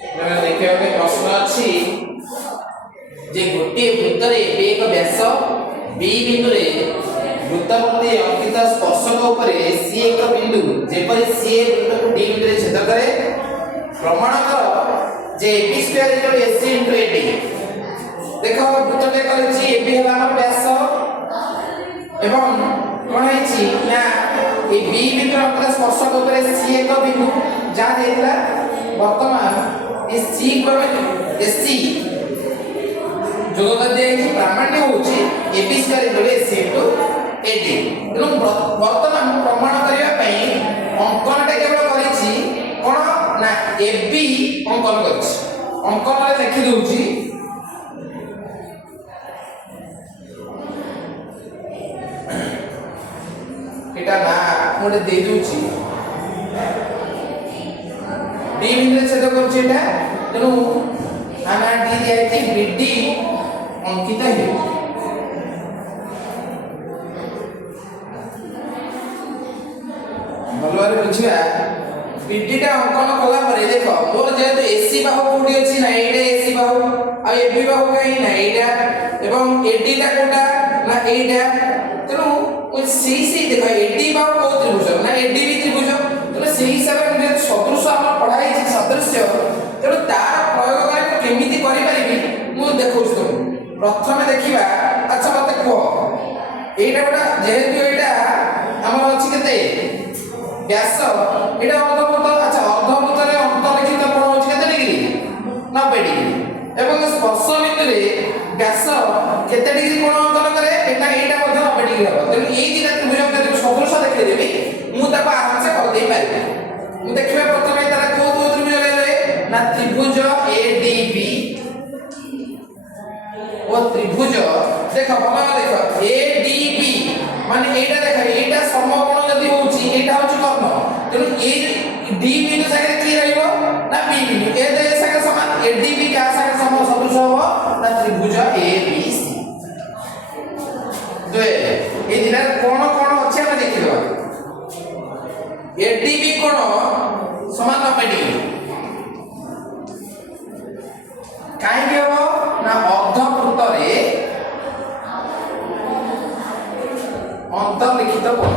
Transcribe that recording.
देखिए प्रश्न अच्छी जे गोटे वृत्त रे एक व्यास बी बिंदु रे वृत्त मध्य अंकित स्पर्शक ऊपर सी एक बिंदु जेपरि सी वृत्त को डी बिंदु रे छेद करे प्रमाण कर जे B square equal AC into AD. देखो वृत्त टे करछि एबी हला हमर व्यास एवं कोन हैछि ना ए बी बिंदु अंकित स्पर्शक ऊपर सी एक बिंदु जा देला वर्तमान ए सी को एसी जोग कर दिया है प्रामाण्य होची AB square equal AC into AD. तेनु वर्तमान प्रमाण करिया पई अंकन टा केवल करिछि कोन ना एबी अंकन करिछि अंकन रे लिखि दउछि एटा ना मोडे दे दउछि डी बिंदु छेद करछि एटा। तेनु आना डी दिया है बीडी अंकित है भलवारे बुझिया बीडी टा अंकन कला परे देखो मोर जेतु एसी बाहु कोडी अछि ना एडे एसी बाहु आ एबी बाहु काई ना एडा एवं एडी टा कोडा ना एडा। तेनु ओ सी देखो एडी बाहु को त्रिभुज ना एडी भी त्रिभुज। तेनु सेही हिसाब रे सदृश हम पढाई छि सदृश्य तेनु तार प्रयोग करै केमिति करि परिबि मु देखौछ तुम प्रथमे देखिबा। अच्छा मते कह एटा बडा जेहेतु एटा हमर अछि केते व्यास एटा अर्धवृत्त। अच्छा अर्धवृत्त रे अंतर्लिखित कोण अछि केते डिग्री 90 डिग्री एवं स्पर्श बिंदु रे व्यास केते डिग्री कोण अंतन करे एटा मध्ये 90 डिग्री हबो। तेनु एई दिना त्रिभुज केते सदृश देखै देबी मु ताको आराम से कर देई पारिबी। मु देखिबा प्रथमे तारा को त्रिभुज ले ना त्रिभुज एडीबी वो त्रिभुज देखो भला देखो एडीबी माने एटा देखो एटा समकोण जदी होची एटा होची कर्ण। तेनु ए डी बिंदु सागे की रहइबो ना बी बिंदु ए दे सागे समान एडीबी का सागे सम सदृश हो ना त्रिभुज एबीसी। दे ए दिना कोण कोण अछि हम देखिबा एडीबी कोण समान 90 डिग्री काहे के हो ना अर्धवृत्त रे अंतर्लिखित कोण